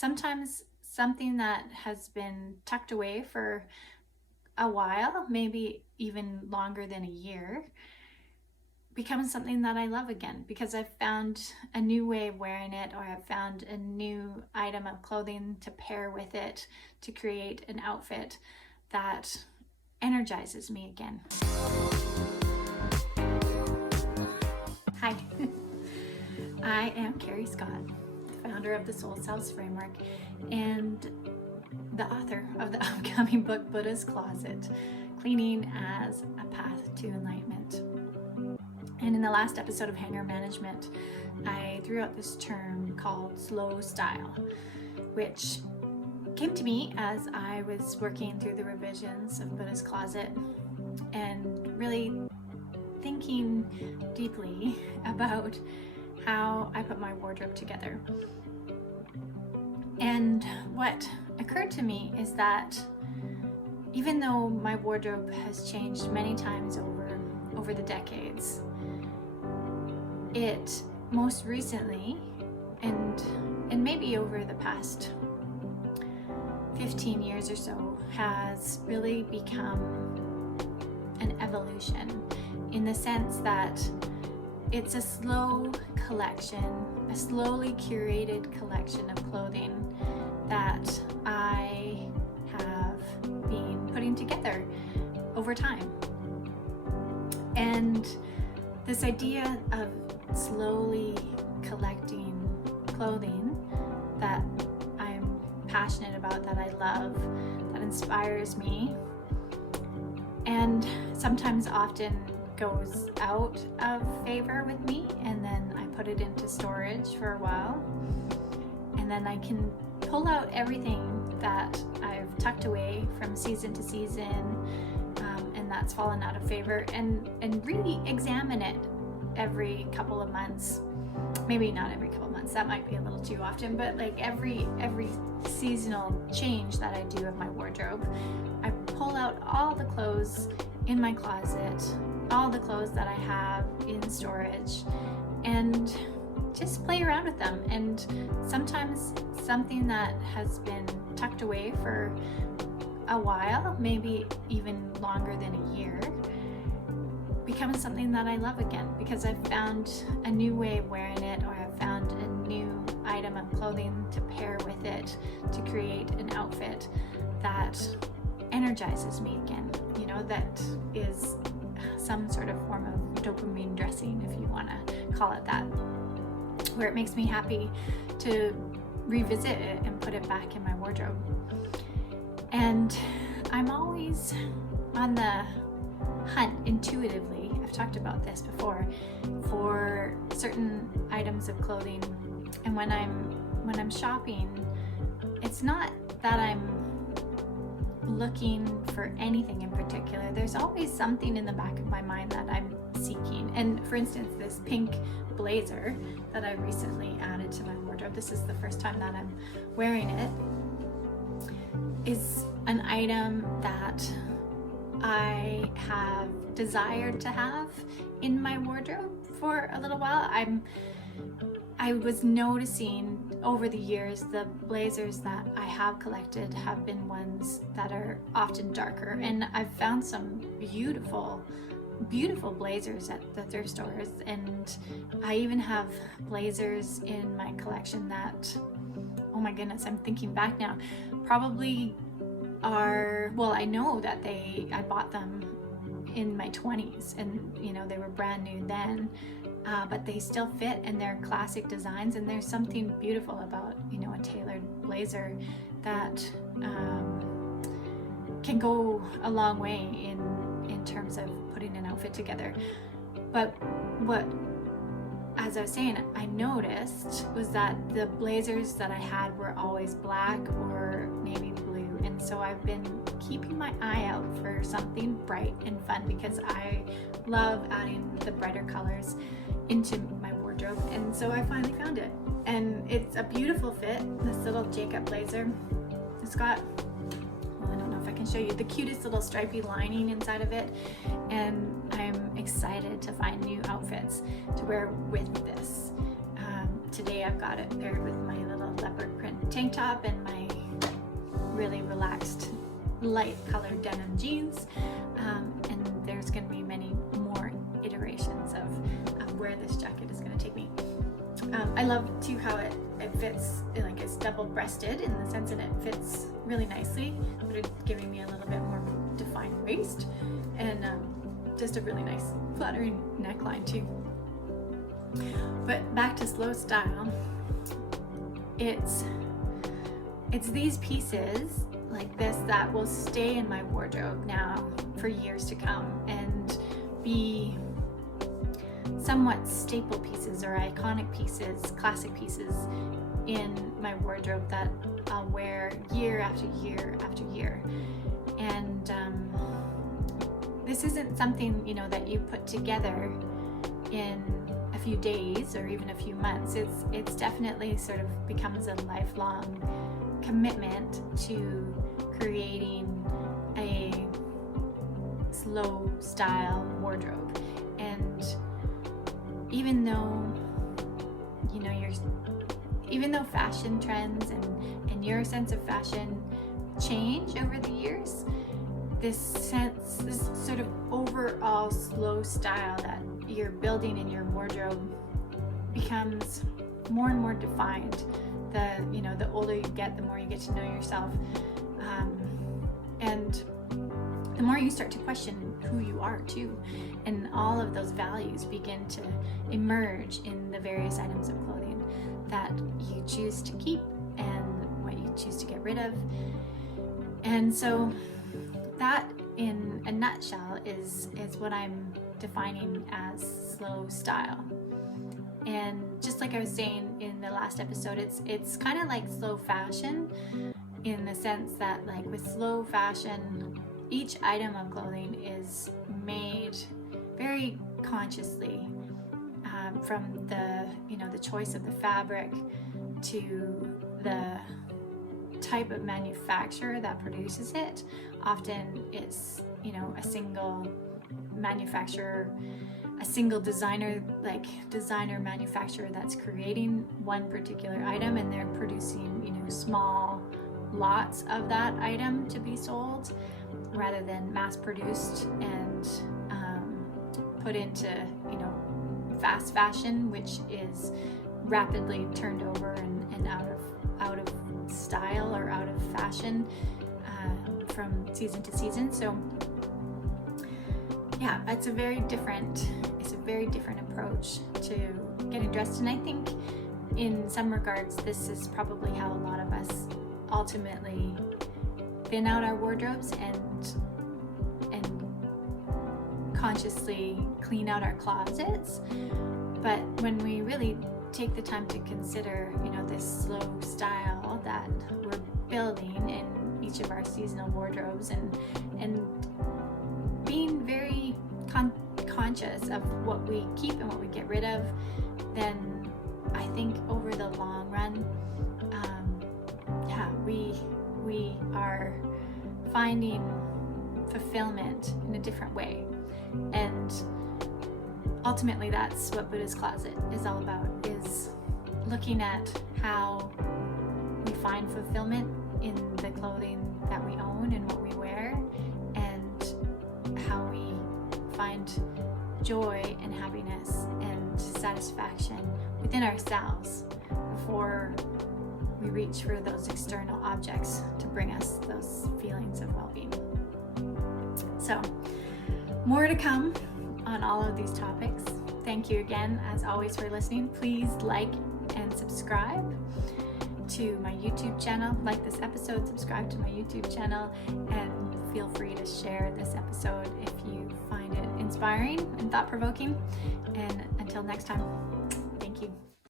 sometimes something that has been tucked away for a while, maybe even longer than a year, becomes something that I love again because I've found a new way of wearing it, or I've found a new item of clothing to pair with it to create an outfit that energizes me again. Hi, I am Carrie Scott, founder of the Soul Selves Framework and the author of the upcoming book Buddha's Closet, Cleaning as a Path to Enlightenment. And in the last episode of Hanger Management, I threw out this term called slow style, which came to me as I was working through the revisions of Buddha's Closet and really thinking deeply about how I put my wardrobe together. And what occurred to me is that even though my wardrobe has changed many times over the decades, it most recently and maybe over the past 15 years or so has really become an evolution, in the sense that it's a slow collection, a slowly curated collection of clothing that I have been putting together over time. And this idea of slowly collecting clothing that I'm passionate about, that I love, that inspires me, and sometimes often goes out of favor with me, and then I put it into storage for a while, and then I can pull out everything that I've tucked away from season to season, and that's fallen out of favor, and really examine it every couple of months. Maybe not every couple of months, that might be a little too often, but like every seasonal change that I do of my wardrobe, I pull out all the clothes in my closet, all the clothes that I have in storage, and just play around with them. And sometimes something that has been tucked away for a while, maybe even longer than a year, becomes something that I love again because I've found a new way of wearing it, or I've found a new item of clothing to pair with it to create an outfit that energizes me again. You know, that is some sort of form of dopamine dressing, if you want to call it that, where it makes me happy to revisit it and put it back in my wardrobe. And I'm always on the hunt intuitively, I've talked about this before, for certain items of clothing. And when I'm shopping, it's not that I'm looking for anything in particular. There's always something in the back of my mind that I'm seeking. And for instance, this pink blazer that I recently added to my wardrobe, this is the first time that I'm wearing it, is an item that I have desired to have in my wardrobe for a little while. I was noticing over the years the blazers that I have collected have been ones that are often darker, and I've found some beautiful blazers at the thrift stores, and I even have blazers in my collection that, oh my goodness, I'm thinking back now, probably are, well, I know that I bought them in my 20s, and you know, they were brand new then, but they still fit, and they're classic designs, and there's something beautiful about, you know, a tailored blazer that can go a long way in terms of putting an outfit together. But what, as I was saying, I noticed was that the blazers that I had were always black or navy blue, and so I've been keeping my eye out for something bright and fun because I love adding the brighter colors into my wardrobe. And so I finally found it, and it's a beautiful fit, this little Jacob blazer. It's got, well, I don't know if I can show you, the cutest little stripy lining inside of it, and I'm excited to find new outfits to wear with this. today I've got it paired with my little leopard print tank top and my really relaxed light colored denim jeans, and there's going to be many more iterations of where this jacket is going to take me. I love too how it fits, like it's double-breasted in the sense that it fits really nicely, but it's giving me a little bit more defined waist, and just a really nice flattering neckline too. But back to slow style, it's these pieces like this that will stay in my wardrobe now for years to come and be somewhat staple pieces or iconic pieces, classic pieces in my wardrobe that I'll wear year after year after year. And this isn't something, you know, that you put together in a few days or even a few months. It's definitely sort of becomes a lifelong commitment to creating a slow style wardrobe. And even though, you know, even though fashion trends and your sense of fashion change over the years, this sort of overall slow style that you're building in your wardrobe becomes more and more defined. The older you get, the more you get to know yourself, and the more you start to question who you are too, and all of those values begin to emerge in the various items of clothing that you choose to keep and what you choose to get rid of. And so that in a nutshell is what I'm defining as slow style. And just like I was saying in the last episode, it's kind of like slow fashion in the sense that, like, with slow fashion, each item of clothing is made very consciously, from the choice of the fabric to the type of manufacturer that produces it. Often it's, a single manufacturer, a single designer manufacturer that's creating one particular item, and they're producing, small lots of that item to be sold rather than mass produced and put into, fast fashion, which is rapidly turned over and out of style or out of fashion from season to season. So yeah, it's a very different approach to getting dressed, and I think in some regards this is probably how a lot of us ultimately thin out our wardrobes and consciously clean out our closets. But when we really take the time to consider, this slow style that we're building in each of our seasonal wardrobes and being very conscious of what we keep and what we get rid of, then I think over the long run, we are finding fulfillment in a different way. And ultimately that's what Buddha's Closet is all about, is looking at how we find fulfillment in the clothing that we own and what we wear, and how we find joy and happiness and satisfaction within ourselves before we reach for those external objects to bring us those feelings of well-being. So, more to come on all of these topics. Thank you again, as always, for listening. Please like and subscribe to my YouTube channel. Like this episode, subscribe to my YouTube channel, and feel free to share this episode if you find it inspiring and thought-provoking. And until next time, thank you.